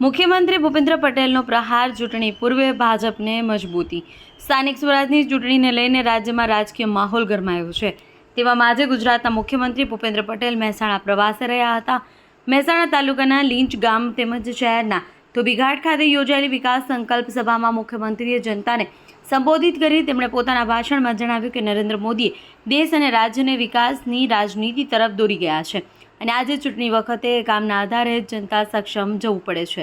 મુખ્યમંત્રી ભૂપેન્દ્ર પટેલનો પ્રહાર ચૂંટણી પૂર્વે ભાજપને મજબૂતી. સ્થાનિક સ્વરાજની ચૂંટણીને લઈને રાજ્યમાં રાજકીય માહોલ ગરમાયો છે. તેવામાં આજે ગુજરાતના મુખ્યમંત્રી ભૂપેન્દ્ર પટેલ મહેસાણા પ્રવાસે રહ્યા હતા. મહેસાણા તાલુકાના લીંચ ગામ તેમજ શહેરના ધોબીઘાટ ખાતે યોજાયેલી વિકાસ સંકલ્પ સભામાં મુખ્યમંત્રીએ જનતાને સંબોધિત કરી તેમણે પોતાના ભાષણમાં જણાવ્યું કે નરેન્દ્ર મોદીએ દેશ અને રાજ્યને વિકાસની રાજનીતિ તરફ દોરી ગયા છે અને આજે ચૂંટણી વખતે કામના આધારે જનતા સક્ષમ જવું પડે છે.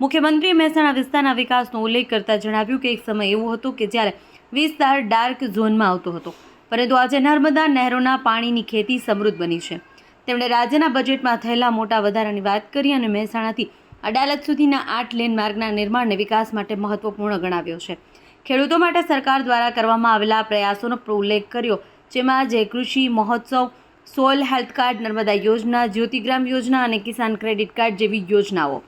મુખ્યમંત્રીએ મહેસાણા વિસ્તારના વિકાસનો ઉલ્લેખ કરતા જણાવ્યું કે એક સમય એવો હતો કે જ્યારે વિસ્તાર ડાર્ક ઝોનમાં આવતો હતો, પરંતુ આજે નર્મદા નહેરોના પાણીની ખેતી સમૃદ્ધ બની છે. તેમણે રાજ્યના બજેટમાં થયેલા મોટા વધારાની વાત કરી અને મહેસાણાથી અડાલજ સુધીના 8 લેન માર્ગના નિર્માણને વિકાસ માટે મહત્વપૂર્ણ ગણાવ્યો છે. ખેડૂતો માટે સરકાર દ્વારા કરવામાં આવેલા પ્રયાસોનો ઉલ્લેખ કર્યો, જેમાં જે કૃષિ મહોત્સવ, સોઇલ હેલ્થ કાર્ડ, નર્મદા યોજના, જ્યોતિગ્રામ યોજના અને કિસાન ક્રેડિટ કાર્ડ જેવી યોજનાઓ.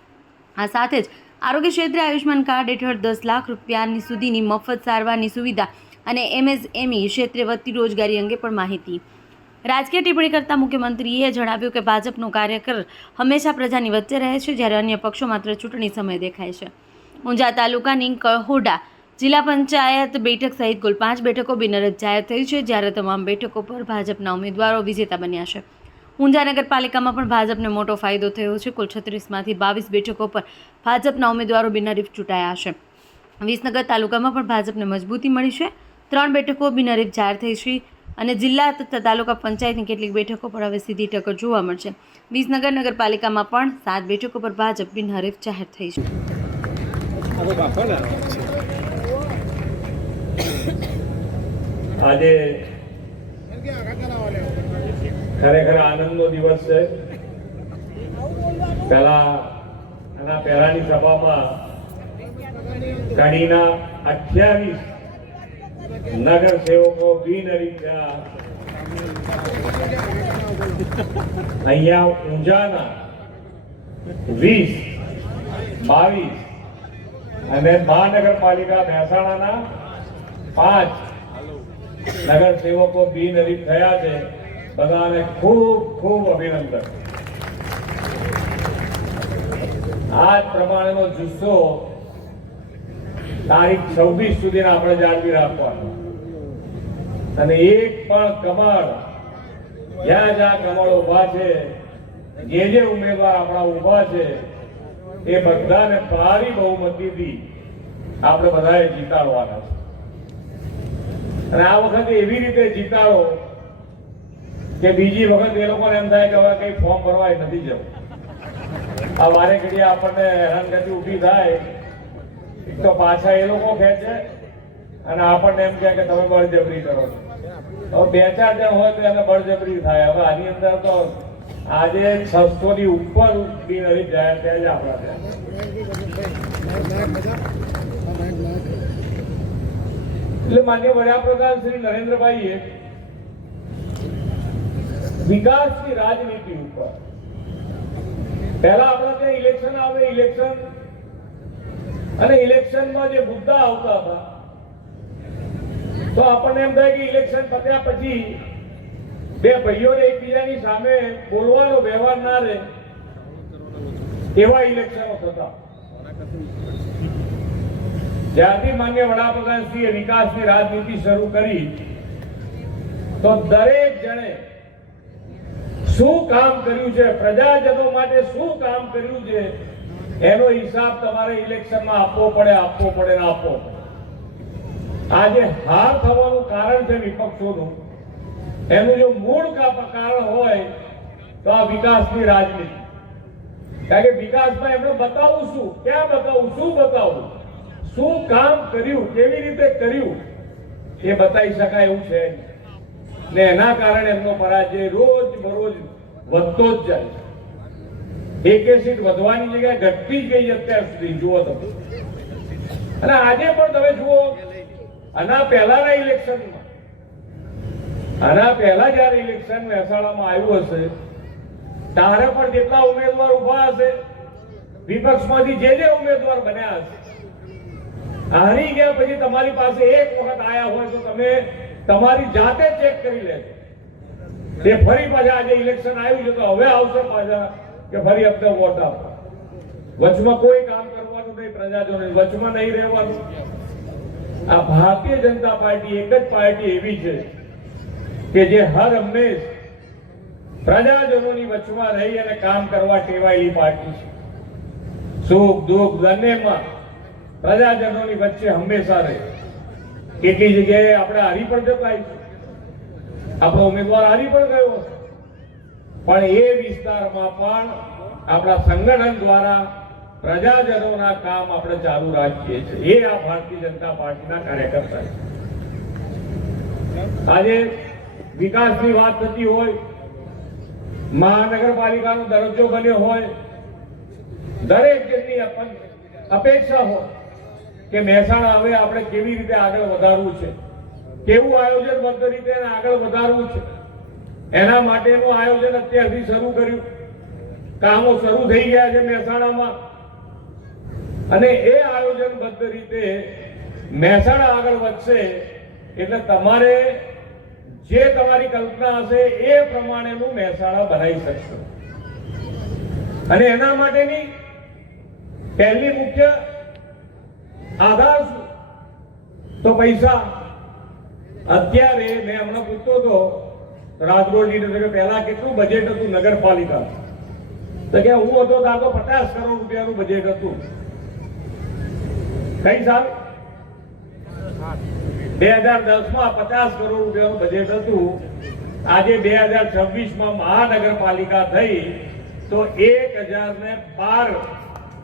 આ સાથે જ આરોગ્ય ક્ષેત્રે આયુષ્માન કાર્ડ હેઠળ 10 લાખ રૂપિયાની સુધીની મફત સારવારની સુવિધા અને MSME ક્ષેત્રે વધતી રોજગારી અંગે પણ માહિતી. રાજકીય ટિપ્પણી કરતા મુખ્યમંત્રીએ જણાવ્યું કે ભાજપનો કાર્યકર હંમેશા પ્રજાની વચ્ચે રહે છે, જ્યારે અન્ય પક્ષો માત્ર ચૂંટણી સમયે દેખાય છે. ઊંઝા તાલુકાની કહોડા જિલ્લા પંચાયત બેઠક સહિત કુલ 5 બેઠકો બિનહરીફ જાહેર થઈ છે, જ્યારે તમામ બેઠકો પર ભાજપના ઉમેદવારો વિજેતા બન્યા છે. ઊંઝા નગરપાલિકામાં પણ ભાજપને મોટો ફાયદો થયો છે. કુલ 36માંથી 22 બેઠકો પર ભાજપના ઉમેદવારો બિનહરીફ ચૂંટાયા છે. વિસનગર તાલુકામાં પણ ભાજપને મજબૂતી મળી છે. 3 બેઠકો બિનહરીફ જાહેર થઈ છે અને જિલ્લા તથા તાલુકા પંચાયતની કેટલીક બેઠકો પર હવે સીધી ટક્કર જોવા મળશે. વિસનગર નગરપાલિકામાં પણ 7 બેઠકો પર ભાજપ બિનહરીફ જાહેર થઈ છે. આજે ખરેખર આનંદનો દિવસ છે. પહેલાની સભામાં કડીના 28 નગર સેવકો બિનહરીફ થયા. અહીંયા ઊંઝાના 20, 22 અને મહાનગરપાલિકા મહેસાણાના 5 નગર સેવકો બિનહરીફ થયા છે. બધાને ખૂબ ખૂબ અભિનંદન. આ જ પ્રમાણેનો જુસ્સો તારીખ 26 સુધીના આપણે જાળવી રાખવાનો અને એક પણ કમળ જ્યાં કમળ ઉભા છે, જે ઉમેદવાર આપણા ઉભા છે એ બધાને ભારી બહુમતીથી આપણે બધાએ જીતાડવાના છે. અને આ વખતે એવી રીતે જીતાડો કે બીજી વખત એ લોકોને એમ થાય કે હવે કઈ ફોર્મ ભરવા નથી જવું. આ વારે ઘડીએ આપણને હેરાનગતિ ઊભી થાય. એક તો પાછા એ લોકો ખેંચે અને આપણને એમ કહે કે તમે બળજબરી કરો છો. હવે 2-4 જણ હોય તો એને બળજબરી થાય. હવે આની અંદર તો આજે 600 ની ઉપર બિનહરીફ જાહેર થયા છે આપણા ત્યાં. એટલે માન્ય વડાપ્રધાન શ્રી નરેન્દ્રભાઈએ વિકાસની રાજનીતિ ઉપર પહેલા આપણા ત્યાં ઇલેક્શન આવે, ઇલેક્શન અને ઇલેક્શનમાં જે મુદ્દા આવતા હતા તો આપણને એમ થાય કે ઇલેક્શન પત્યા પછી બે ભાઈઓને એકબીજાની સામે બોલવાનો વ્યવહાર ના રહે એવા ઇલેક્શનો થતા. જ્યારથી માન્ય વડાપ્રધાનશ્રીએ વિકાસની રાજનીતિ શરૂ કરી તો દરેક જણે શું કામ કર્યું છે, પ્રજાજનો માટે શું કામ કર્યું છે એનો હિસાબ તમારે ઇલેક્શનમાં આપવો પડે. આજે હાર થવાનું કારણ છે વિપક્ષોનું. એનું જો મૂળ કારણ હોય તો આ વિકાસની રાજનીતિ. કારણ કે વિકાસમાં એમને બતાવું શું, ક્યાં બતાવું, શું બતાવું, શું કામ કર્યું, કેવી રીતે કર્યું એ બતાવી શકાય એવું છે ને એના કારણે એમનો પરાજય રોજ બરોજ વધતો જ જાય છે. એક સીટ વધવાની જગ્યાએ ઘટતી જ ગઈ અત્યાર સુધી. જુઓ તમે. અને આજે પણ તમે જુઓ, આના પહેલા જયારે ઇલેક્શન મહેસાણામાં આવ્યું હશે ત્યારે પણ જેટલા ઉમેદવાર ઉભા હશે, વિપક્ષમાંથી જે ઉમેદવાર બન્યા હશે, હારી ગયા પછી તમારી પાસે એક વખત આયા હોય તો તમે તમારી જાતે ચેક કરી લેજો. તે ફરી પાછા આજે ઇલેક્શન આવ્યું છે તો હવે આવશે પાછા કે ફરી અમને વોટ આપો. વચમાં કોઈ કામ કરવાનું નહીં, પ્રજાજનોને વચમાં નહીં રહેવાનું. આ ભારતીય જનતા પાર્ટી એક જ પાર્ટી એવી છે કે જે હર હંમેશ પ્રજાજનોની વચમાં રહી અને કામ કરવા ટેવાયેલી પાર્ટી છે. સુખ દુઃખ બંનેમાં પ્રજાજનોની વચ્ચે હંમેશા રહે. કેટલી જગ્યાએ આપણે હારી પણ જતા આપણો ઉમેદવાર હારી પણ ગયો હશે, પણ એ વિસ્તારમાં પણ આપણા સંગઠન દ્વારા પ્રજાજનોના કામ આપણે ચાલુ રાખીએ છીએ. એ આ ભારતીય જનતા પાર્ટીના કાર્યકર્તા છે. આજે વિકાસની વાત થતી હોય, મહાનગરપાલિકાનો દરજ્જો બન્યો હોય, દરેક જણની અપેક્ષા હોય કે મહેસાણા હવે આપણે કેવી રીતે આગળ વધારવું છે, કેવું આયોજનબદ્ધ રીતે આગળ વધારવું છે. એના માટેનું આયોજન અત્યારથી શરૂ કર્યું. કામો શરૂ થઈ ગયા છે મહેસાણામાં, અને એ આયોજનબદ્ધ રીતે મહેસાણા આગળ વધશે એટલે તમારે જે તમારી કલ્પના હશે એ પ્રમાણેનું મહેસાણા બનાવી શકશો. અને એના માટેની પહેલી મુખ્ય આધાર શું? તો પૈસા. અત્યારે મેં હમણાં પૂછતો હતો રાજગોળજી પહેલા કેટલું બજેટ હતું નગરપાલિકા? તો કે હું હતો ત્યાં તો 50 કરોડ રૂપિયાનું બજેટ હતું. કઈ સાલ? 2010માં 50 કરોડ રૂપિયાનું બજેટ હતું. આજે 2026માં મહાનગરપાલિકા થઈ તો 1012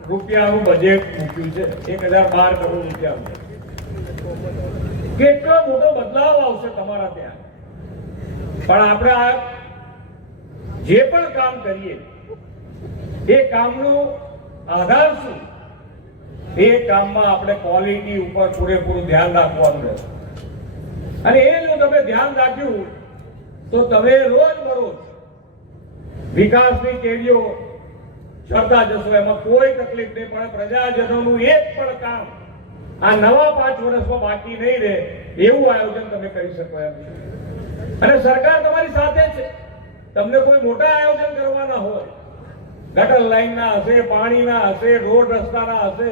રૂપિયાનું બજેટ મૂક્યું છે. 1012 કરોડ રૂપિયાનું. કેટલો મોટો બદલાવ આવશે તમારા ત્યાં. પણ આપણે આ જે પણ કામ કરીએ એ કામનો આધાર શું? એ કામમાં આપણે ક્વોલિટી ઉપર પૂરેપૂરું ધ્યાન રાખવાનું રહેશે. અને એ જો તમે ધ્યાન રાખ્યું તો તમે રોજબરોજ વિકાસની કેડીઓ ચડતા જશો. એમાં કોઈ તકલીફ નહીં પડે. પ્રજાજનોનું એક પણ કામ આ નવા 5 વર્ષમાં બાકી નહીં રહે એવું આયોજન તમે કરી શકો એમ છો. અને સરકાર તમારી સાથે છે. તમને કોઈ મોટા આયોજન કરવાના હોય, ગટર લાઈનના હશે, પાણીના હશે, રોડ રસ્તાના હશે,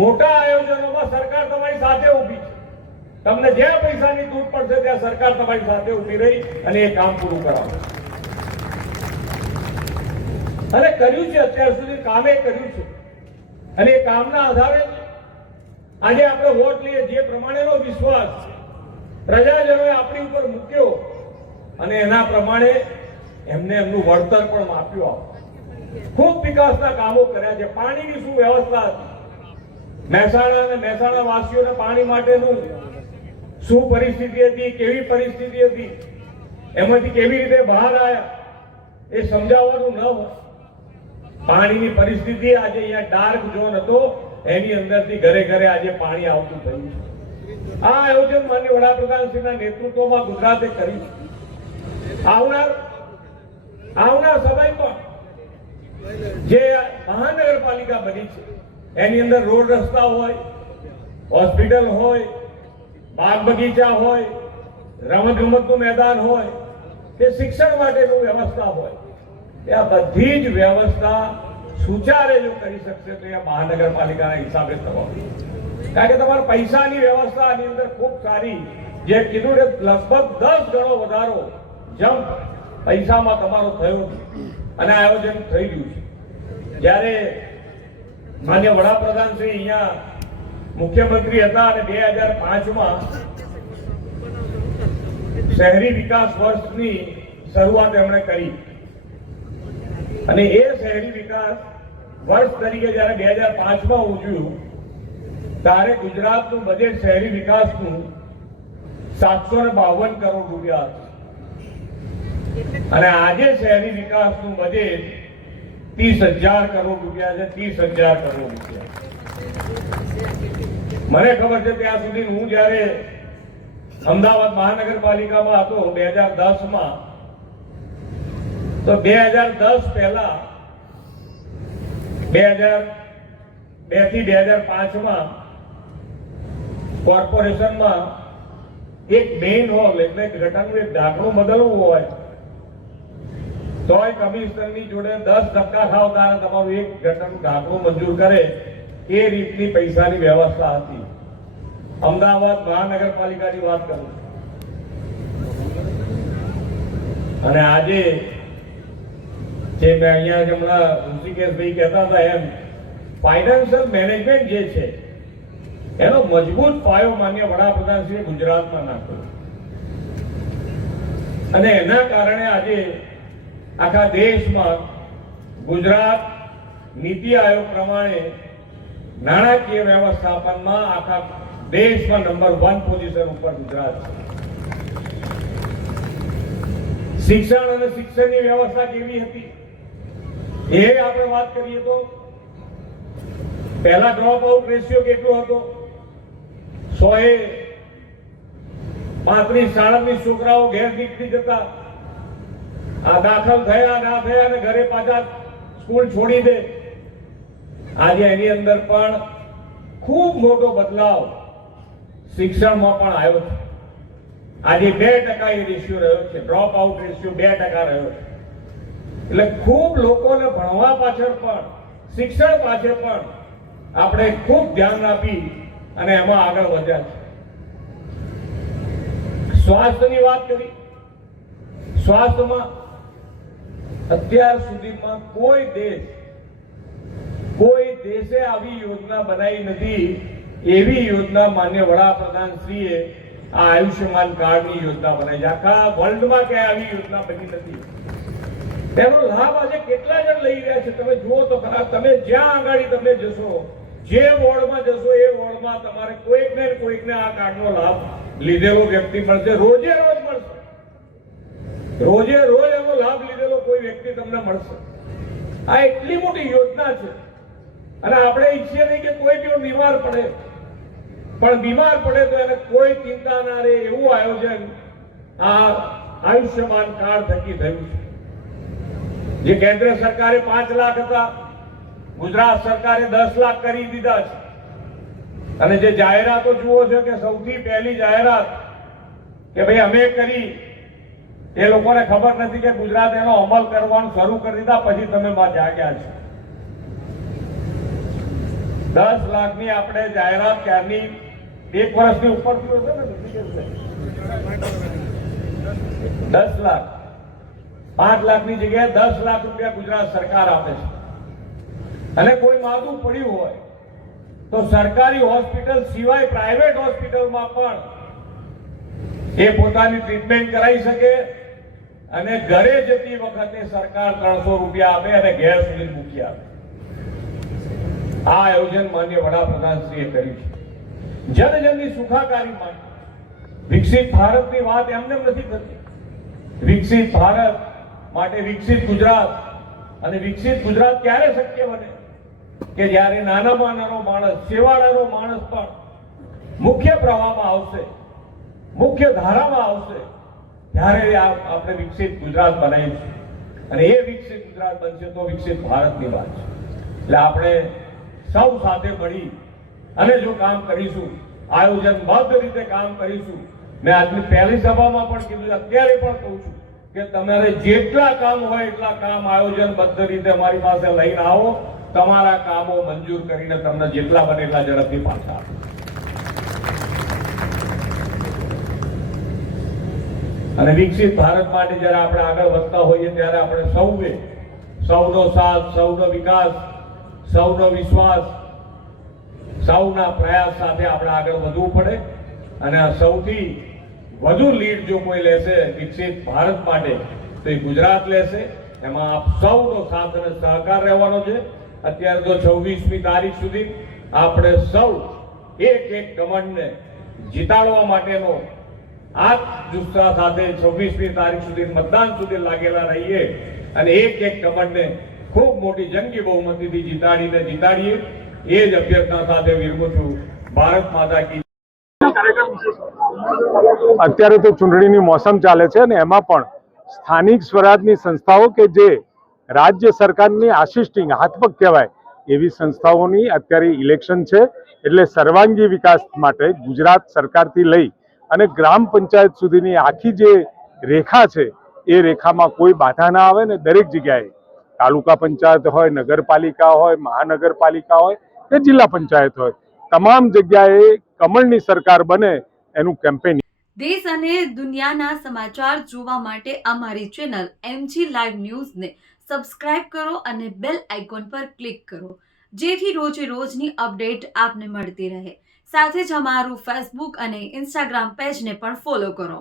મોટા આયોજનોમાં સરકાર તમારી સાથે ઊભી છે. તમને જ્યાં પૈસાની તૂટ પડશે ત્યાં સરકાર તમારી સાથે ઊભી રહી અને એ કામ પૂરું કરાવે. અને કર્યું છે, અત્યાર સુધી કામે કર્યું છે. અને એ કામના આધારે આજે આપણે વોટ લઈએ, જે પ્રમાણેનો વિશ્વાસ પ્રજાજનોએ આપણી ઉપર મૂક્યો અને એના પ્રમાણે એમને એમનું વળતર પણ આપ્યું. ખૂબ વિકાસના કામો કર્યા છે. પાણીની શું વ્યવસ્થા હતી મહેસાણા અને મહેસાણા વાસીઓને, પાણી માટેનું શું પરિસ્થિતિ હતી, કેવી પરિસ્થિતિ હતી, એમાંથી કેવી રીતે બહાર આવ્યા એ સમજાવવાનું ન હોય. પાણીની પરિસ્થિતિ આજે અહીંયા ડાર્ક ઝોન હતો, એની અંદરથી ઘરે ઘરે આજે પાણી આવતું થયું છે. આ આયોજન માન્ય વડાપ્રધાનશ્રીના નેતૃત્વમાં ગુજરાતે કર્યું. આવનાર સમયમાં જે મહાનગરપાલિકા બની છે એની અંદર રોડ રસ્તા હોય, હોસ્પિટલ હોય, બાગ બગીચા હોય, રમત ગમતનું મેદાન હોય કે શિક્ષણ માટેનું વ્યવસ્થા હોય, આ બધી જ વ્યવસ્થા સુચારે જો કરી શકશે તો એ મહાનગરપાલિકાના હિસાબે થવાનું. કારણ કે તમારા પૈસાની વ્યવસ્થા આની અંદર ખૂબ સારી, જે કીધું કે લગભગ 10 ગણો વધારો જમ્પ પૈસામાં તમારો થયો અને આયોજન થઈ રહ્યું છે. જ્યારે માન્ય વડાપ્રધાન શ્રી અહીંયા મુખ્યમંત્રી હતા અને 2005માં શહેરી વિકાસ વર્ષની શરૂઆત એમણે કરી. અને એ શહેરી વિકાસ વર્ષ તરીકે જયારે 2005માં ઉજવ્યું ત્યારે ગુજરાતનું બજેટ શહેરી વિકાસનું 752 કરોડ રૂપિયા હતું. અને આજે શહેરી વિકાસનું બજેટ 30,000 કરોડ રૂપિયા છે. 30,000 કરોડ રૂપિયા. મને ખબર છે ત્યાં સુધી હું જયારે અમદાવાદ મહાનગરપાલિકામાં હતો 2010માં, તો 2010 પહેલા 2002 થી 2005માં કોર્પોરેશનમાં એક મેઇન હોલ એટલે ગટરનું એક ઢાંકણું બદલવું હોય તોય કમિશનરની જોડે 10 ધક્કા ખાવ ત્યારે તમારું 1 ગટરનું ઢાંકણું મંજૂર કરે એ રીતની પૈસાની વ્યવસ્થા હતી. અમદાવાદ મહાનગરપાલિકાની વાત કરું અને આજે જે મેં અહીંયા હમણાં ઋષિકેશભાઈ કહેતા હતા એમ ફાઇનાન્શિયલ મેનેજમેન્ટ જે છે એનો મજબૂત પાયો માન્ય વડાપ્રધાનશ્રીએ ગુજરાતમાં નાખ્યો અને એના કારણે આજે આખા દેશમાં ગુજરાત નીતિ આયોગ પ્રમાણે નાણાકીય વ્યવસ્થાપનમાં આખા દેશમાં નંબર 1 પોઝિશન ઉપર ગુજરાત છે. શિક્ષણ અને શિક્ષણની વ્યવસ્થા કેવી હતી એ આપણે વાત કરીએ તો પહેલા ડ્રોપ આઉટ રેશિયો કેટલો હતો? 135-37 છોકરાઓ ઘેર નીકળી જતા. આ દાખલ થયા ના થયા અને ઘરે પાછા સ્કૂલ છોડી દે. આજે એની અંદર પણ ખૂબ મોટો બદલાવ શિક્ષણમાં પણ આવ્યો છે. આજે 2% એ રેશિયો રહ્યો છે. ડ્રોપ આઉટ રેશિયો 2% રહ્યો છે. એટલે ખૂબ લોકોને ભણવા પાછળ પણ શિક્ષણ પાછળ પણ આપણે ખૂબ ધ્યાન આપી અને એમાં આગળ વધ્યા છે. સ્વાસ્થ્યની વાત કરી. સ્વાસ્થ્યમાં અત્યાર સુધીમાં કોઈ દેશે આવી યોજના બનાવી નથી એવી યોજના માન્ય વડાપ્રધાન શ્રીએ આ આયુષ્યમાન કાર્ડની યોજના બનાવી છે. આખા વર્લ્ડમાં ક્યાંય આવી યોજના બની નથી. તેનો લાભ આજે કેટલા જણ લઈ રહ્યા છે તમે જુઓ તો ખરા. તમે જ્યાં આગળ તમે જશો, જે વોર્ડમાં જશો એ વોર્ડમાં તમારે કોઈકને આ કાર્ડનો લાભ લીધેલો વ્યક્તિ મળશે. રોજે રોજ મળશે. રોજે રોજ એનો લાભ લીધેલો કોઈ વ્યક્તિ તમને મળશે. આ એટલી મોટી યોજના છે અને આપણે ઈચ્છીએ નહીં કે કોઈ પણ બીમાર પડે, પણ બીમાર પડે તો એને કોઈ ચિંતા ના રહે એવું આયોજન આ આયુષ્યમાન કાર્ડ થકી થયું છે. જે કેન્દ્ર સરકારે 5 લાખ હતા, ગુજરાત સરકારે 10 લાખ કરી દીધા છે. અને જે જાહેરાતો જુઓ છો કે સૌથી પહેલી જાહેરાત કે ભાઈ અમે કરી, એ લોકોને ખબર નથી કે ગુજરાત એનો અમલ કરવાનું શરૂ કરી દીધા પછી તમે જાગ્યા છો. 10 લાખની આપણે જાહેરાત ક્યારની 1 વર્ષની ઉપર થયો છે ને. 10 લાખ 5 લાખની જગ્યાએ 10 લાખ રૂપિયા ગુજરાત સરકાર આપે છે. અને કોઈ માદું પડ્યું હોય તો સરકારી હોસ્પિટલ સિવાય પ્રાઇવેટ હોસ્પિટલમાં પણ એ પોતાની ટ્રીટમેન્ટ કરાવી શકે અને ઘરે જતી વખતે સરકાર 300 રૂપિયા આપે અને ઘેર સુધી મૂકી આપે. આ આયોજન માન્ય વડાપ્રધાનશ્રીએ કર્યું છે. જનજનની સુખાકારી માટે વિકસિત ભારતની વાત એમને નથી થતી. વિકસિત ભારત માટે વિકસિત ગુજરાત, અને વિકસિત ગુજરાત ક્યારે શક્ય બને કે જ્યારે નાનામાં નાનો માણસ, સેવાળાનો માણસ પણ મુખ્ય પ્રવાહમાં આવશે, મુખ્ય ધારામાં આવશે, ત્યારે આપણે વિકસિત ગુજરાત બનાવીશું. અને એ વિકસિત ગુજરાત બનશે તો વિકસિત ભારતની વાત છે. એટલે આપણે સૌ સાથે મળી અને જો કામ કરીશું, આયોજનબદ્ધ રીતે કામ કરીશું. મેં આજની પહેલી સભામાં પણ કીધું, અત્યારે પણ કહું છું કે તમારે જેટલા કામ હોય એટલા કામ આયોજનબદ્ધ રીતે અમારી પાસે લઈને આવો. તમારા કામો મંજૂર કરીને તમને જેટલા બને એટલા ઝડપથી પાછા આપો. અને વિકસિત ભારત માટે જ્યારે આપણે આગળ વધતા હોઈએ ત્યારે આપણે સૌનો સાથ, સૌનો વિકાસ, સૌનો વિશ્વાસ, સૌના પ્રયાસ સાથે આપણે આગળ વધવું પડે. અને આ સૌથી વધુ લીડ જો કોઈ લેશે વિકસિત ભારત માટે તો એ ગુજરાત લેશે. એમાં આપ સૌનો સાથ અને સહકાર રહેવાનો છે. અત્યારે તો 26મી તારીખ સુધી આપણે સૌ એક કમળને જીતાડવા માટેનો આ જુસ્સા સાથે 26મી તારીખ સુધી મતદાન સુધી લાગેલા રહીએ અને એક કમળને ખૂબ મોટી જંગી બહુમતીથી જીતાડીએ. એ જ અભ્યર્થના સાથે વિરમું છું. ભારત માતા કી. અત્યારે તો ચૂંટણીની મોસમ ચાલે છે અને એમાં પણ સ્થાનિક સ્વરાજની સંસ્થાઓ કે જે રાજ્ય સરકારની આસિસ્ટિંગ હાથપગ કહેવાય એવી સંસ્થાઓની અત્યારે ઇલેક્શન છે. એટલે સર્વાંગી વિકાસ માટે ગુજરાત સરકારથી લઈ અને ગ્રામ પંચાયત સુધીની આખી જે રેખા છે એ રેખામાં કોઈ બાધા ના આવે ને દરેક જગ્યાએ તાલુકા પંચાયત હોય, નગરપાલિકા હોય, મહાનગરપાલિકા હોય કે જિલ્લા પંચાયત હોય, તમામ જગ્યાએ કમળની સરકાર બને એનું કેમ્પેન. દેશ અને દુનિયાના સમાચાર જોવા માટે અમારી ચેનલ MG લાઈવ ન્યૂઝને સબસ્ક્રાઇબ કરો અને બેલ આઇકોન પર ક્લિક કરો, જેથી રોજે રોજની અપડેટ આપને મળતી રહે. સાથે જ અમારું ફેસબુક અને ઇન્સ્ટાગ્રામ પેજને પણ ફોલો કરો.